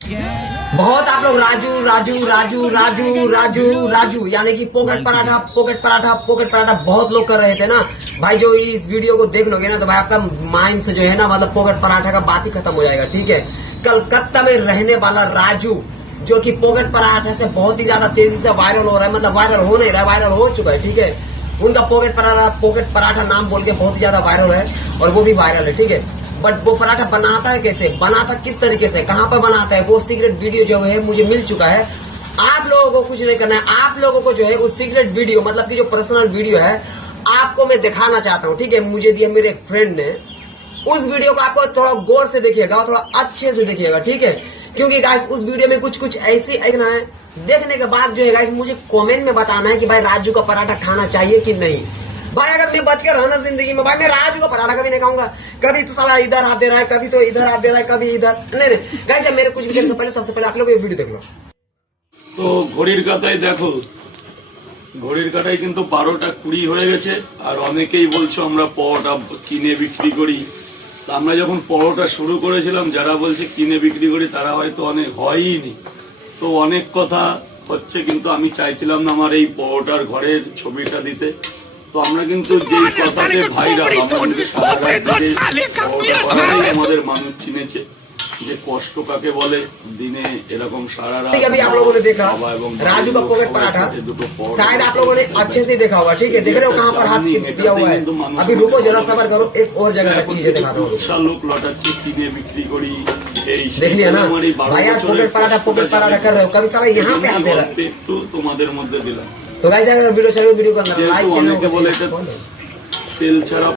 बहुत आप लोग राजू राजू राजू राजू राजू राजू यानी कि pocket paratha pocket paratha pocket paratha बहुत लोग कर रहे थे ना भाई। जो इस वीडियो को देख लोगे ना तो भाई आपका माइंड से जो है ना मतलब पॉकेट पराठा का बात ही खत्म हो जाएगा। ठीक है, कलकत्ता में रहने वाला राजू जो कि पॉकेट पराठा से बहुत ही ज्यादा तेजी से वायरल हो रहा है, मतलब वायरल हो नहीं रहा है, वायरल हो चुका है। ठीक है, उनका पॉकेट पराठा नाम बोल के बहुत ही ज्यादा वायरल है और वो भी वायरल है। ठीक है, बट वो पराठा बनाता है कैसे, बनाता किस तरीके से, कहाँ पर बनाता है, वो सीक्रेट वीडियो जो है मुझे मिल चुका है। आप लोगों को कुछ नहीं करना है, आप लोगों को जो है उस सीक्रेट वीडियो मतलब कि जो पर्सनल वीडियो है आपको मैं दिखाना चाहता हूँ। ठीक है, मुझे दिया मेरे एक फ्रेंड ने। उस वीडियो को आपको थोड़ा गौर से देखिएगा, थोड़ा अच्छे से देखिएगा। ठीक है, क्योंकि गाइस उस वीडियो में कुछ ऐसी देखना है। देखने के बाद जो है गाइस मुझे कमेंट में बताना है कि भाई राजू का पराठा खाना चाहिए कि नहीं। भाई अगर मैं बच के रहना जिंदगी में भाई मैं राजू का पराठा कभी नहीं खाऊंगा। कभी तो साला इधर हाथ दे रहा है, कभी तो इधर हाथ दे रहा है, कभी इधर नहीं। गाइस जब मेरे कुछ भी से पहले सबसे पहले आप लोग ये वीडियो देख लो। तो ঘড়ির কাঁটায় দেখো, ঘড়ির কাঁটায় কিন্তু 12টা 20 হয়ে গেছে। আর অনেকেই বলছো আমরা পরোটা কিনে বিক্রি করি। তা আমরা যখন পরোটা শুরু করেছিলাম যারা বলছে কিনে বিক্রি করি তারা হয়তো অনেক হয়ইনি। তো অনেক কথা হচ্ছে, কিন্তু আমি চাইছিলাম না আমার এই পরোটার ঘরের ছবিটা দিতে। তো আমরা কিন্তু যেই কথাতে ভাইরাল আমাদের মানুষ চিনেছে যে কষ্ট কাকে বলে, দিনে এরকম সারা রাত। अभी आप लोगों ने देखा राजू का पॉकेट पराठा, शायद आप लोगों ने अच्छे से देखा होगा। ठीक है, देख रहे हो कहाँ पर हाथ दिया हुआ है। अभी रुको जरा सबर करो, एक और जगह तक चीजें दिखा दो। লোক লটাচ্ছে কিনে বিক্রি করি, देख लिया ना भाई, यार पॉकेट पराठा कर रहे हो, कभी सारा यहाँ पे आते रहा। একটু তোমাদের মধ্যে দিলাম। तो गाइस अगर वीडियो चाहिए वीडियो को लाइक অনেকে বলে এটা তেল ছাড়া